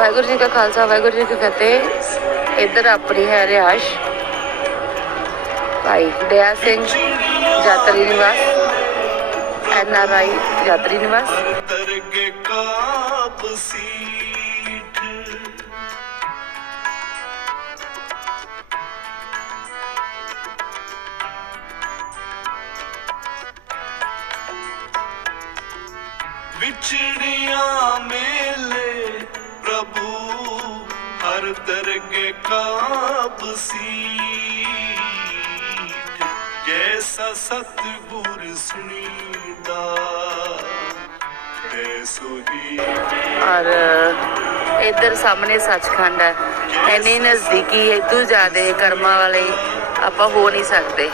ਵਾਹਿਗੁਰੂ ਜੀ ਕਾ ਖਾਲਸਾ ਵਾਹਿਗੁਰੂ ਜੀ ਕੀ ਫਤਿਹ ਇੱਧਰ ਆਪਣੀ ਹੈ ਰਿਹਾਸ਼ ਭਾਈ ਦਇਆ ਸਿੰਘ ਯਾਤਰੀ ਨਿਵਾਸ ਐਨ ਆਰ ਆਈ ਯਾਤਰੀ ਨਿਵਾਸ ਦਰਗੇ ਕਾਬ ਸੀਠ ਵਿਛੜਿਆ ਮੇਲੇ ਪ੍ਰਭੂ ਦਰ ਦਰ ਕੇ ਕਾਬ ਸੀ। ਜੈਸਾ ਸਤਿਗੁਰ ਸੁਣੀਦਾ ਔਰ ਇਧਰ ਸਾਹਮਣੇ ਸੱਚਖੰਡ ਹੈ। ਐਨੇ ਨਜ਼ਦੀਕੀ ਹੈ, ਤੂੰ ਜਾਦੇ ਕਰਮਾਂ ਵਾਲੇ, ਆਪਾਂ ਹੋ ਨਹੀਂ ਸਕਦੇ।